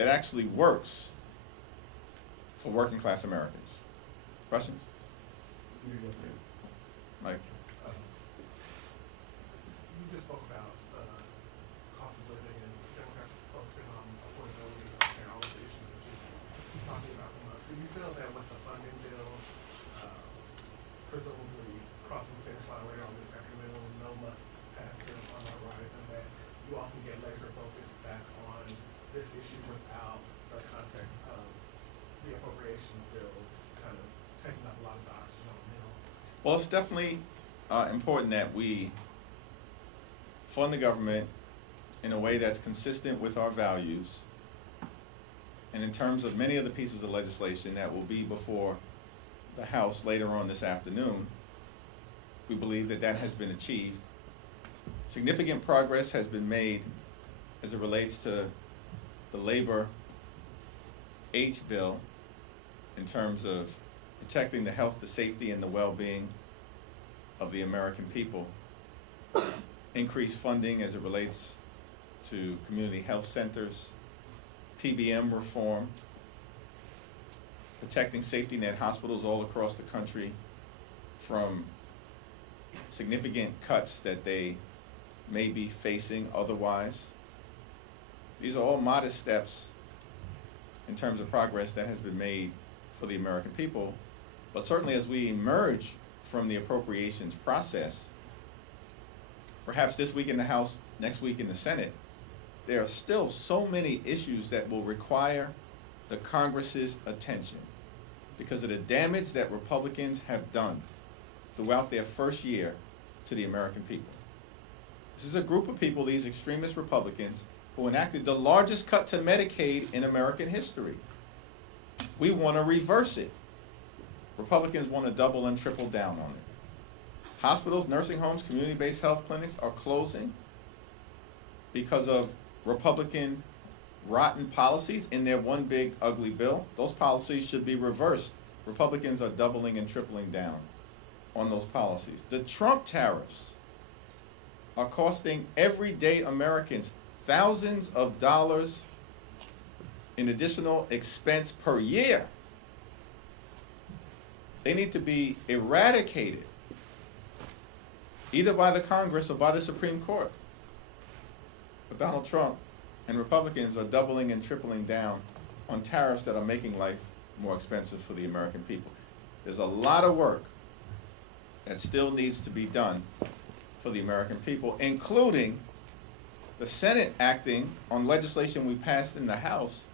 that actually works for working class Americans. Questions? Mike? You just spoke about cost of living and Democrats focusing on affordability and all of the issues that you're talking about so much. Do you feel that with the funding bill presumably crossing the finish line later on this afternoon, no must pass bill on the horizon, that you all can get laser focused back on this issue without the context of the appropriations bills kind of taking up a lot of the oxygen on the mill? Well, it's definitely important that we fund the government in a way that's consistent with our values. And in terms of many of the pieces of legislation that will be before the House later on this afternoon, we believe that that has been achieved. Significant progress has been made as it relates to the labor H bill in terms of protecting the health, the safety, and the well-being of the American people. Increased funding as it relates to community health centers, PBM reform, protecting safety net hospitals all across the country from significant cuts that they may be facing otherwise. These are all modest steps in terms of progress that has been made for the American people. But certainly as we emerge from the appropriations process, perhaps this week in the House, next week in the Senate, there are still so many issues that will require the Congress's attention because of the damage that Republicans have done throughout their first year to the American people. This is a group of people, these extremist Republicans, who enacted the largest cut to Medicaid in American history. We want to reverse it. Republicans want to double and triple down on it. Hospitals, nursing homes, community-based health clinics are closing because of Republican rotten policies in their one big ugly bill. Those policies should be reversed. Republicans are doubling and tripling down on those policies. The Trump tariffs are costing everyday Americans thousands of dollars in additional expense per year. They need to be eradicated, either by the Congress or by the Supreme Court. But Donald Trump and Republicans are doubling and tripling down on tariffs that are making life more expensive for the American people. There's a lot of work that still needs to be done for the American people, including the Senate acting on legislation we passed in the House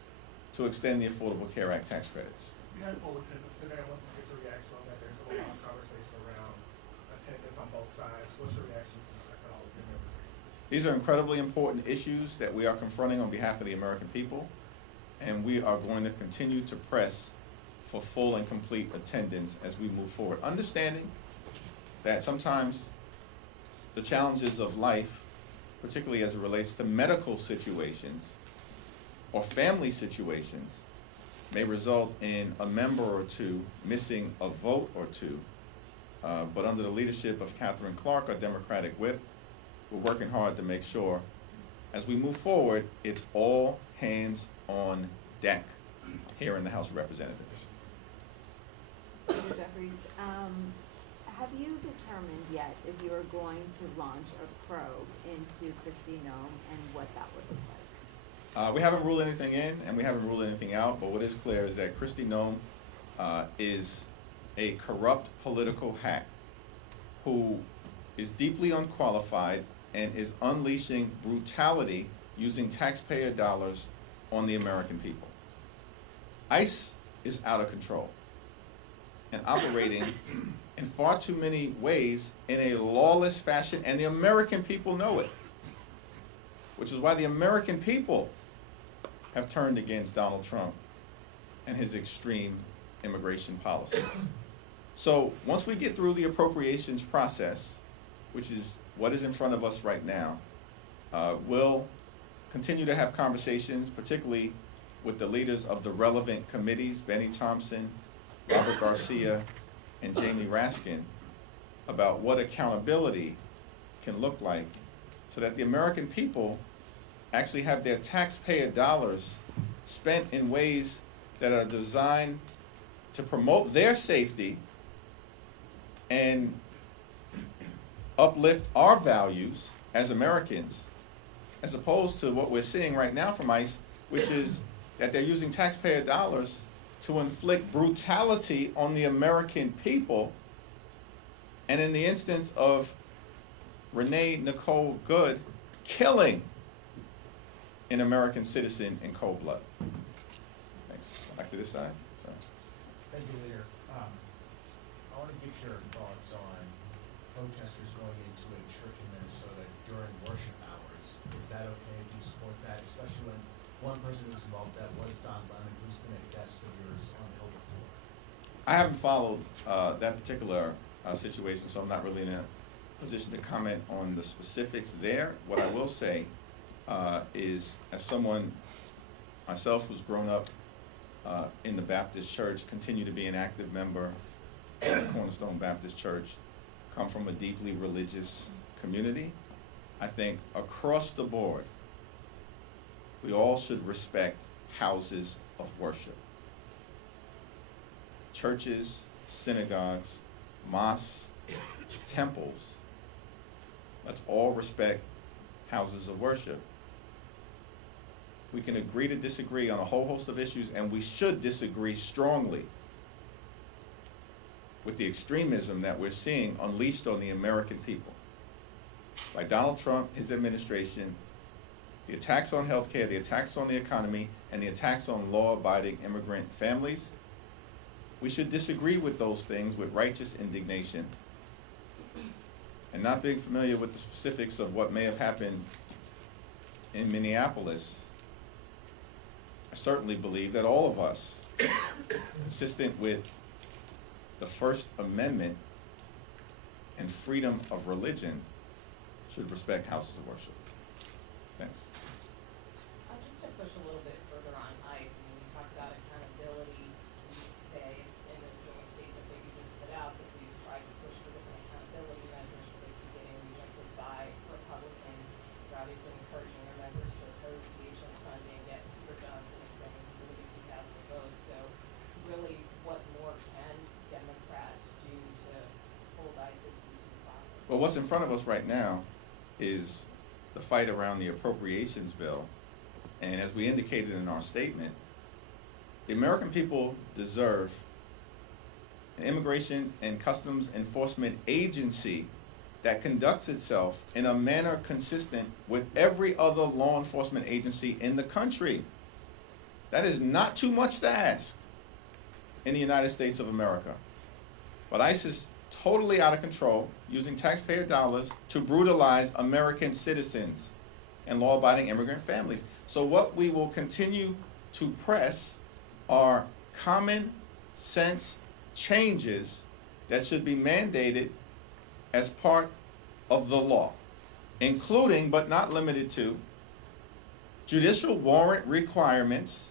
to extend the Affordable Care Act tax credits. You had full attendance today. I want to get your reaction on that. There's a lot of conversation around attendance on both sides. What's your reaction to that all of your members? These are incredibly important issues that we are confronting on behalf of the American people, and we are going to continue to press for full and complete attendance as we move forward. Understanding that sometimes the challenges of life, particularly as it relates to medical situations or family situations, may result in a member or two missing a vote or two. But under the leadership of Catherine Clark, our Democratic whip, we're working hard to make sure as we move forward, it's all hands on deck here in the House of Representatives. Leader Jeffries, have you determined yet if you are going to launch a probe into Kristi Noem and what that would look like? We haven't ruled anything in and we haven't ruled anything out, but what is clear is that Kristi Noem is a corrupt political hack who is deeply unqualified and is unleashing brutality using taxpayer dollars on the American people. ICE is out of control and operating in far too many ways in a lawless fashion, and the American people know it, which is why the American people have turned against Donald Trump and his extreme immigration policies. So once we get through the appropriations process, which is what is in front of us right now, we'll continue to have conversations, particularly with the leaders of the relevant committees, Benny Thompson, Robert Garcia, and Jamie Raskin, about what accountability can look like so that the American people actually have their taxpayer dollars spent in ways that are designed to promote their safety and uplift our values as Americans, as opposed to what we're seeing right now from ICE, which is that they're using taxpayer dollars to inflict brutality on the American people. And in the instance of Renee Nicole Good, killing an American citizen in cold blood. Thanks. Back to this side. Sorry. Thank you, Leader. I want to get your thoughts on protesters going into a church in Minnesota during worship hours. Is that okay? Do you support that? Especially when one person who was involved with that was Don Lemon, who's been a guest of yours on the Hill before. I haven't followed that particular situation, so I'm not really in a position to comment on the specifics there. What I will say is, as someone myself who's grown up in the Baptist Church, continue to be an active member of the Cornerstone Baptist Church, come from a deeply religious community, I think across the board, we all should respect houses of worship. Churches, synagogues, mosques, temples. Let's all respect houses of worship. We can agree to disagree on a whole host of issues, and we should disagree strongly with the extremism that we're seeing unleashed on the American people by Donald Trump, his administration, the attacks on healthcare, the attacks on the economy, and the attacks on law-abiding immigrant families. We should disagree with those things with righteous indignation. And not being familiar with the specifics of what may have happened in Minneapolis, I certainly believe that all of us, consistent with the First Amendment and freedom of religion, should respect houses of worship. Thanks. Just to push a little bit further on ICE, I mean, you talked about accountability. You say in this joint statement that you just put out that we've tried to push for different accountability measures, but they keep getting rejected by Republicans. You're obviously encouraging your members to oppose DHS funding, yet Speaker Johnson is saying he believes he has the vote. So really, what more can Democrats do to hold ISIS to the process? Well, what's in front of us right now is the fight around the appropriations bill. And as we indicated in our statement, the American people deserve an immigration and customs enforcement agency that conducts itself in a manner consistent with every other law enforcement agency in the country. That is not too much to ask in the United States of America. But ICE is totally out of control, using taxpayer dollars to brutalize American citizens and law-abiding immigrant families. So what we will continue to press are common sense changes that should be mandated as part of the law, including but not limited to judicial warrant requirements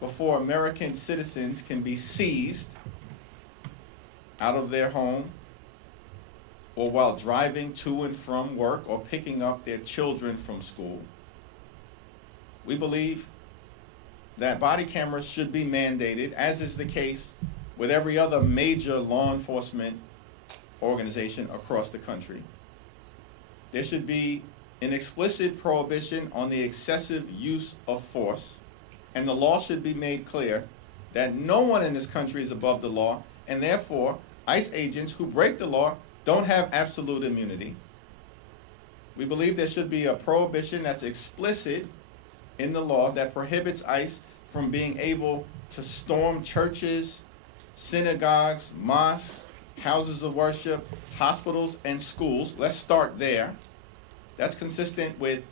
before American citizens can be seized out of their home or while driving to and from work or picking up their children from school. We believe that body cameras should be mandated, as is the case with every other major law enforcement organization across the country. There should be an explicit prohibition on the excessive use of force, and the law should be made clear that no one in this country is above the law, and therefore ICE agents who break the law don't have absolute immunity. We believe there should be a prohibition that's explicit in the law that prohibits ICE from being able to storm churches, synagogues, mosques, houses of worship, hospitals, and schools. Let's start there. That's consistent with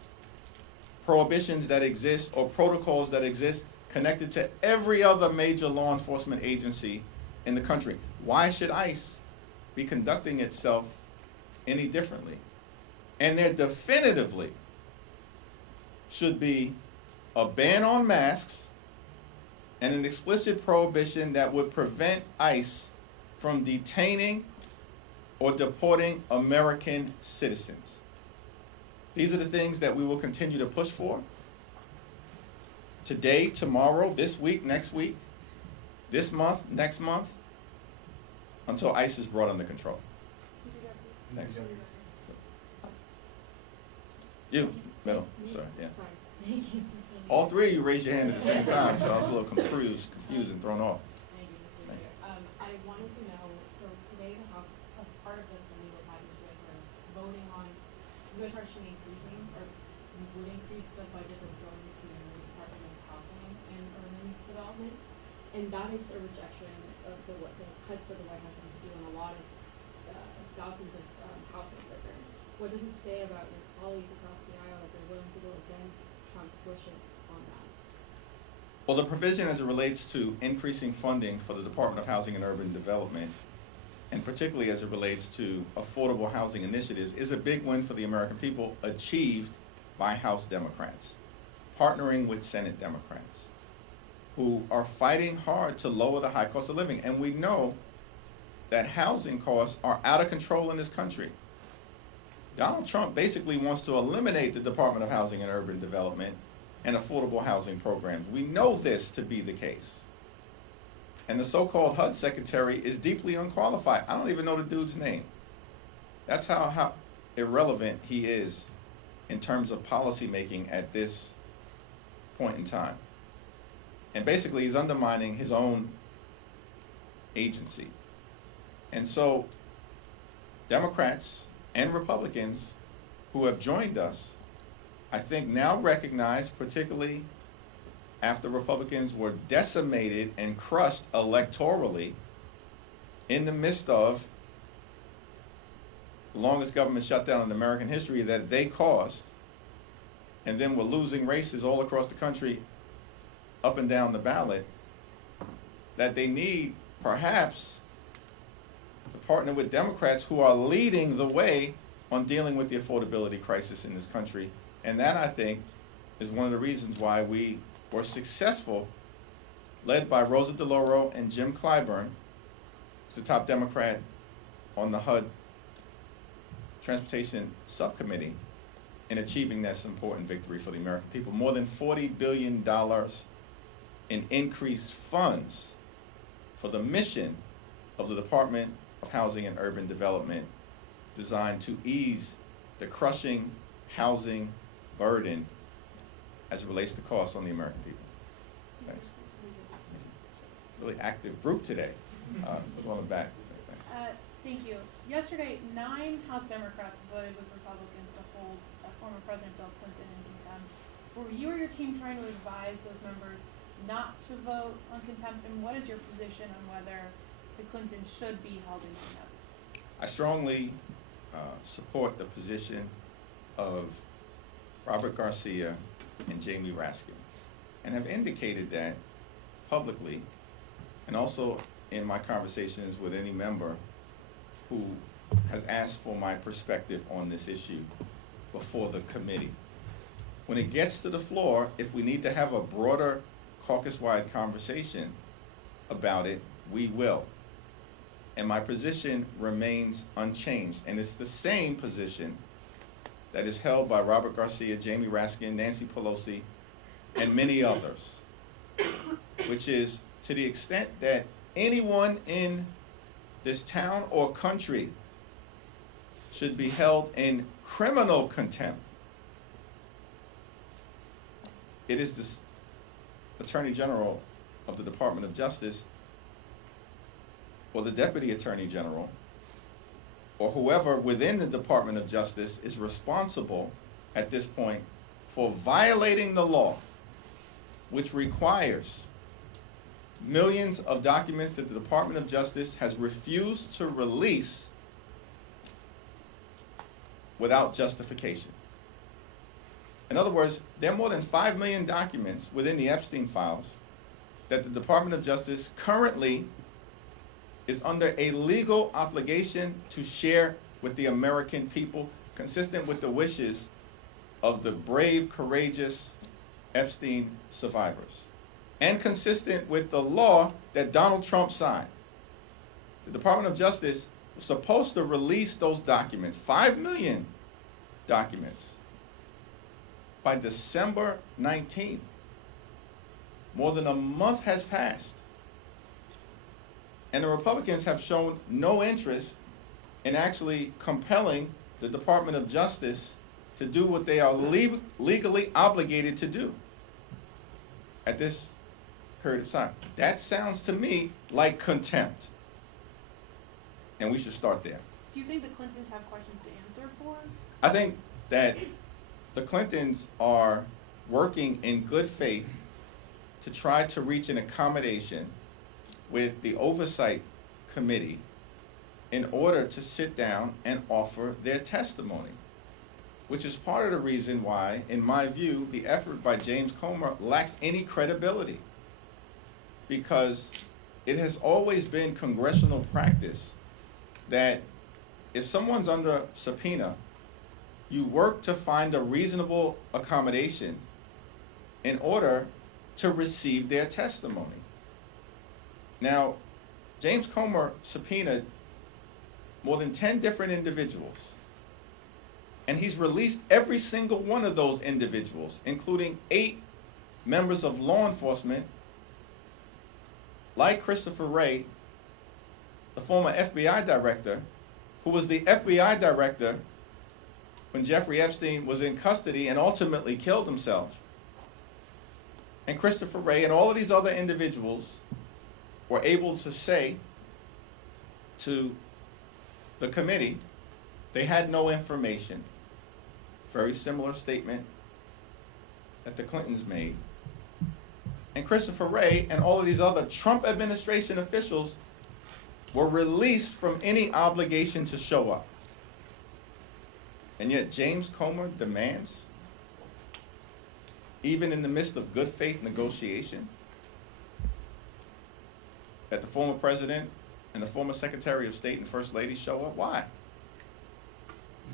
prohibitions that exist or protocols that exist connected to every other major law enforcement agency in the country. Why should ICE be conducting itself any differently? And there definitively should be a ban on masks and an explicit prohibition that would prevent ICE from detaining or deporting American citizens. These are the things that we will continue to push for. today, tomorrow, this week, next week, this month, next month, until ICE is brought under control. Thanks. You, middle, sorry, yeah. Thank you. All three of you raised your hand at the same time, so I was a little confused and thrown off. Thank you, Mr. Leader. I wanted to know, so today the House, as part of this, when we were having, you guys are voting on, you guys are actually increasing, or would increase the budget that's going to the Department of Housing and Urban Development. And that is a rejection of the cuts that the White House wants to do on a lot of, thousands of, housing programs. What does it say about your colleagues across the aisle that they're willing to go against Trump's wishes on that? Well, the provision as it relates to increasing funding for the Department of Housing and Urban Development, and particularly as it relates to affordable housing initiatives, is a big win for the American people, achieved by House Democrats, partnering with Senate Democrats, who are fighting hard to lower the high cost of living. And we know that housing costs are out of control in this country. Donald Trump basically wants to eliminate the Department of Housing and Urban Development and affordable housing programs. We know this to be the case. And the so-called HUD secretary is deeply unqualified. I don't even know the dude's name. That's how irrelevant he is in terms of policy making at this point in time. And basically he's undermining his own agency. And so Democrats and Republicans who have joined us, I think now recognize, particularly after Republicans were decimated and crushed electorally in the midst of the longest government shutdown in American history that they caused, and then were losing races all across the country up and down the ballot, that they need perhaps to partner with Democrats who are leading the way on dealing with the affordability crisis in this country. And that, I think, is one of the reasons why we were successful, led by Rosa DeLauro and Jim Clyburn, who's the top Democrat on the HUD Transportation Subcommittee, in achieving this important victory for the American people. More than $40 billion in increased funds for the mission of the Department of Housing and Urban Development, designed to ease the crushing housing burden as it relates to costs on the American people. Thanks. Really active group today. Put on the back. Thank you. Yesterday, 9 House Democrats voted with Republicans to hold former President Bill Clinton in contempt. Were you or your team trying to advise those members not to vote on contempt, and what is your position on whether the Clinton should be held in contempt? I strongly support the position of Robert Garcia and Jamie Raskin, and have indicated that publicly, and also in my conversations with any member who has asked for my perspective on this issue before the committee. When it gets to the floor, if we need to have a broader caucus-wide conversation about it, we will. And my position remains unchanged, and it's the same position that is held by Robert Garcia, Jamie Raskin, Nancy Pelosi, and many others, which is, to the extent that anyone in this town or country should be held in criminal contempt, it is the Attorney General of the Department of Justice, or the Deputy Attorney General, or whoever within the Department of Justice is responsible at this point for violating the law, which requires millions of documents that the Department of Justice has refused to release without justification. In other words, there are more than 5 million documents within the Epstein files that the Department of Justice currently is under a legal obligation to share with the American people, consistent with the wishes of the brave, courageous Epstein survivors, and consistent with the law that Donald Trump signed. The Department of Justice was supposed to release those documents, 5 million documents, by December 19th. more than a month has passed, and the Republicans have shown no interest in actually compelling the Department of Justice to do what they are legally obligated to do at this period of time. That sounds to me like contempt, and we should start there. Do you think the Clintons have questions to answer for? I think that the Clintons are working in good faith to try to reach an accommodation with the oversight committee in order to sit down and offer their testimony, which is part of the reason why, in my view, the effort by James Comer lacks any credibility, because it has always been congressional practice that if someone's under subpoena, you work to find a reasonable accommodation in order to receive their testimony. Now, James Comer subpoenaed more than 10 different individuals, and he's released every single one of those individuals, including 8 members of law enforcement, like Christopher Wray, the former FBI director, who was the FBI director when Jeffrey Epstein was in custody and ultimately killed himself. And Christopher Wray and all of these other individuals were able to say to the committee they had no information. Very similar statement that the Clintons made. And Christopher Wray and all of these other Trump administration officials were released from any obligation to show up. And yet James Comer demands, even in the midst of good faith negotiation, that the former president and the former Secretary of State and First Lady show up. Why?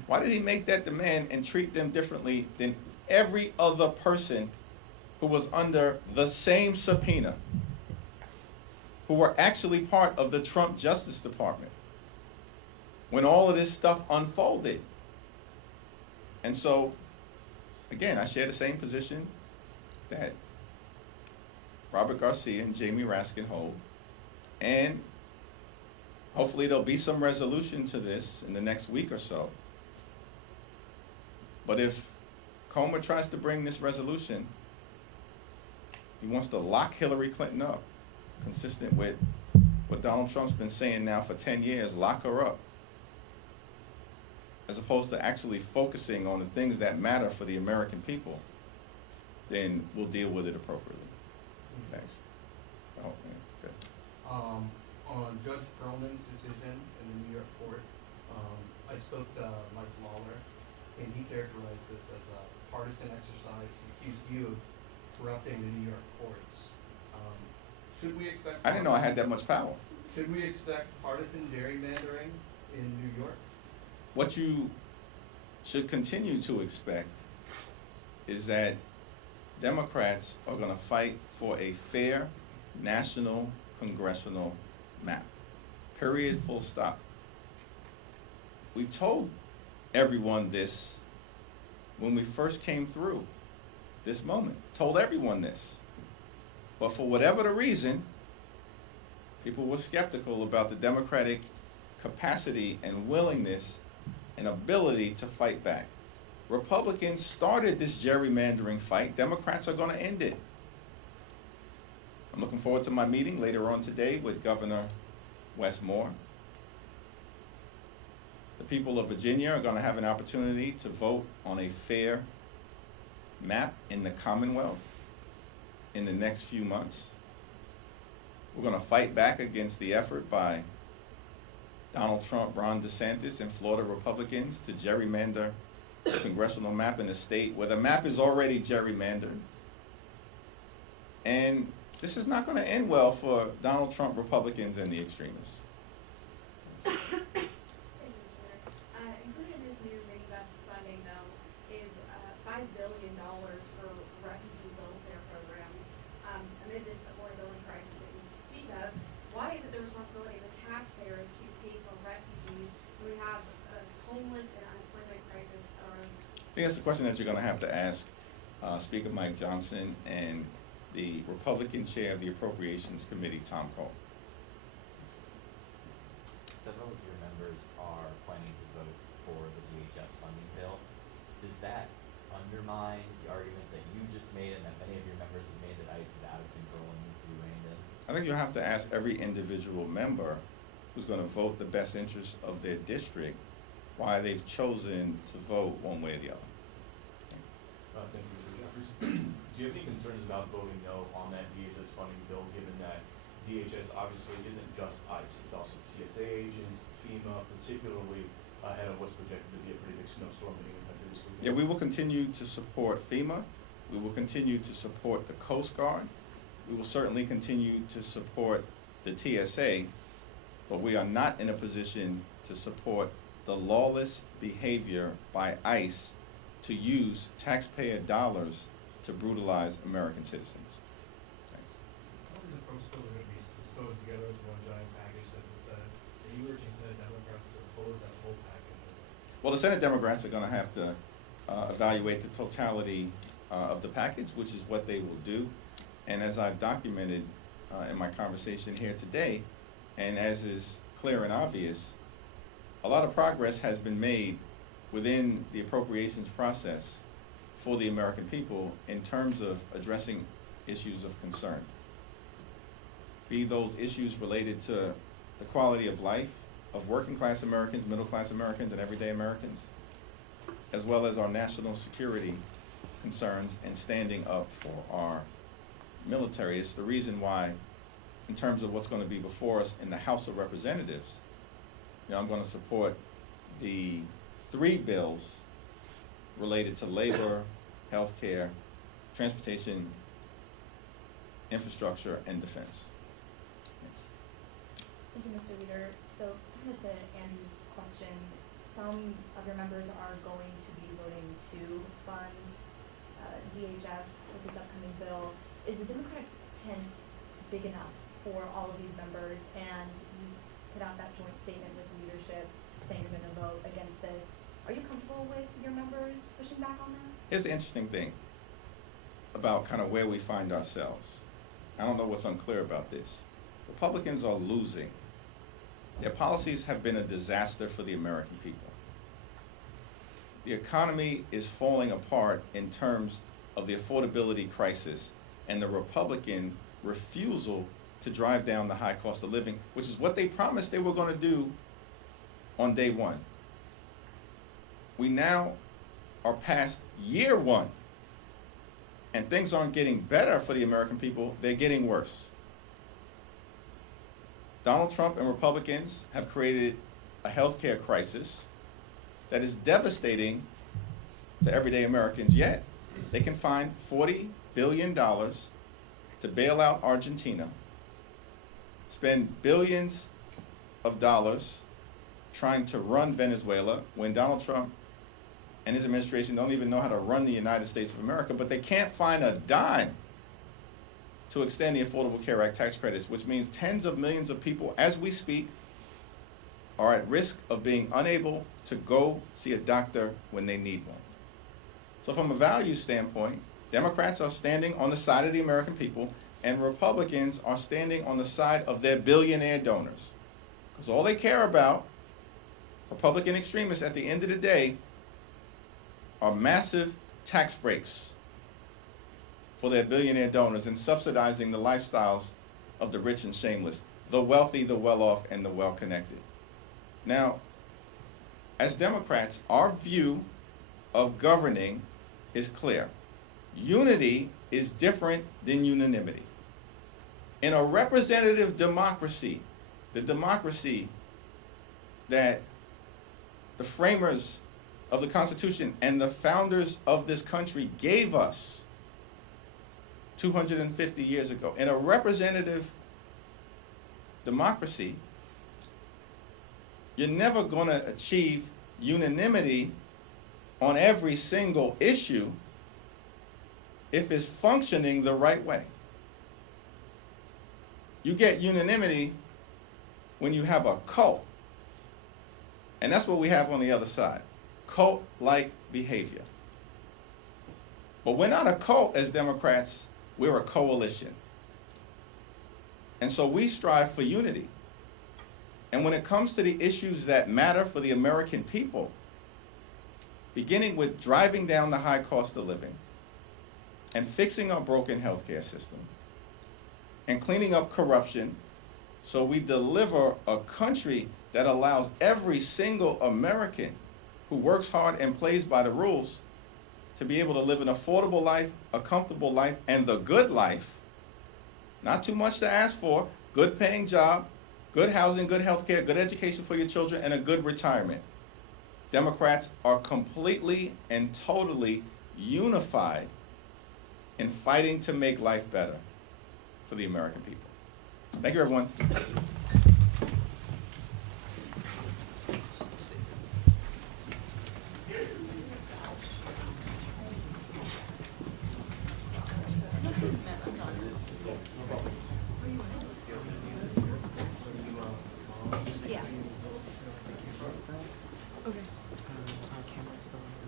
Why did he make that demand and treat them differently than every other person who was under the same subpoena, who were actually part of the Trump Justice Department when all of this stuff unfolded? And so, again, I share the same position that Robert Garcia and Jamie Raskin hold, and hopefully there'll be some resolution to this in the next week or so. But if Comer tries to bring this resolution, he wants to lock Hillary Clinton up, consistent with what Donald Trump's been saying now for 10 years, lock her up, as opposed to actually focusing on the things that matter for the American people, then we'll deal with it appropriately. Thanks. Oh, yeah, good. On Judge Perlman's decision in the New York court, I spoke to Mike Lawler, and he characterized this as a partisan exercise. He accused you of corrupting the New York courts. Should we expect? I didn't know I had that much power. Should we expect partisan gerrymandering in New York? What you should continue to expect is that Democrats are going to fight for a fair national congressional map. Period, full stop. We told everyone this when we first came through this moment. Told everyone this. But for whatever the reason, people were skeptical about the Democratic capacity and willingness and ability to fight back. Republicans started this gerrymandering fight. Democrats are going to end it. I'm looking forward to my meeting later on today with Governor Wes Moore. The people of Virginia are going to have an opportunity to vote on a fair map in the Commonwealth in the next few months. We're going to fight back against the effort by Donald Trump, Ron DeSantis, and Florida Republicans to gerrymander the congressional map in the state where the map is already gerrymandered. And this is not going to end well for Donald Trump Republicans and the extremists. Thank you, Senator. Included in this new mini-bus funding, though, is $5 billion for refugee welfare programs. Amid this affordability crisis that you speak of, why is it the responsibility of the taxpayers to pay for refugees when we have a homeless and unemployment crisis around? I think that's the question that you're going to have to ask Speaker Mike Johnson and the Republican chair of the Appropriations Committee, Tom Cole. Several of your members are planning to vote for the DHS funding bill. Does that undermine the argument that you just made and that many of your members have made that ICE is out of control and needs to be reined in? I think you'll have to ask every individual member who's going to vote the best interest of their district why they've chosen to vote one way or the other. Thank you, Mr. Jeffries. Do you have any concerns about voting no on that DHS funding bill, given that DHS obviously isn't just ICE, it's also TSA agents, FEMA, particularly ahead of what's projected to be a pretty big snowstorm in the country this weekend? Yeah, we will continue to support FEMA. We will continue to support the Coast Guard. We will certainly continue to support the TSA, but we are not in a position to support the lawless behavior by ICE to use taxpayer dollars to brutalize American citizens. Thanks. How is the proposed bill going to be sewed together into one giant package that the Senate? Are you urging Senate Democrats to oppose that whole package? Well, the Senate Democrats are going to have to evaluate the totality of the package, which is what they will do. And as I've documented in my conversation here today, and as is clear and obvious, a lot of progress has been made within the appropriations process for the American people in terms of addressing issues of concern. Be those issues related to the quality of life of working class Americans, middle class Americans, and everyday Americans, as well as our national security concerns and standing up for our military. It's the reason why, in terms of what's going to be before us in the House of Representatives, I'm going to support the 3 bills related to labor, healthcare, transportation, infrastructure, and defense. Thanks. Thank you, Mr. Leader. So, kind of to Andrew's question, some of your members are going to be voting to fund DHS with this upcoming bill. Is the Democratic tent big enough for all of these members? And you put out that joint statement with leadership saying you're going to vote against this. Are you comfortable with your members pushing back on that? Here's the interesting thing about kind of where we find ourselves. I don't know what's unclear about this. Republicans are losing. Their policies have been a disaster for the American people. The economy is falling apart in terms of the affordability crisis and the Republican refusal to drive down the high cost of living, which is what they promised they were going to do on day one. We now are past year 1, and things aren't getting better for the American people, they're getting worse. Donald Trump and Republicans have created a healthcare crisis that is devastating to everyday Americans, yet they can find $40 billion to bail out Argentina, spend billions of dollars trying to run Venezuela when Donald Trump and his administration don't even know how to run the United States of America, but they can't find a dime to extend the Affordable Care Act tax credits, which means tens of millions of people, as we speak, are at risk of being unable to go see a doctor when they need one. So from a value standpoint, Democrats are standing on the side of the American people, and Republicans are standing on the side of their billionaire donors. Because all they care about, Republican extremists at the end of the day, are massive tax breaks for their billionaire donors and subsidizing the lifestyles of the rich and shameless, the wealthy, the well-off, and the well-connected. Now, as Democrats, our view of governing is clear. Unity is different than unanimity. In a representative democracy, the democracy that the framers of the Constitution and the founders of this country gave us 250 years ago, in a representative democracy, you're never going to achieve unanimity on every single issue if it's functioning the right way. You get unanimity when you have a cult. And that's what we have on the other side. Cult-like behavior. But we're not a cult as Democrats We're a coalition. And so we strive for unity. And when it comes to the issues that matter for the American people, beginning with driving down the high cost of living and fixing our broken healthcare system and cleaning up corruption so we deliver a country that allows every single American who works hard and plays by the rules to be able to live an affordable life, a comfortable life, and the good life. Not too much to ask for, good paying job, good housing, good health care, good education for your children, and a good retirement. Democrats are completely and totally unified in fighting to make life better for the American people. Thank you, everyone.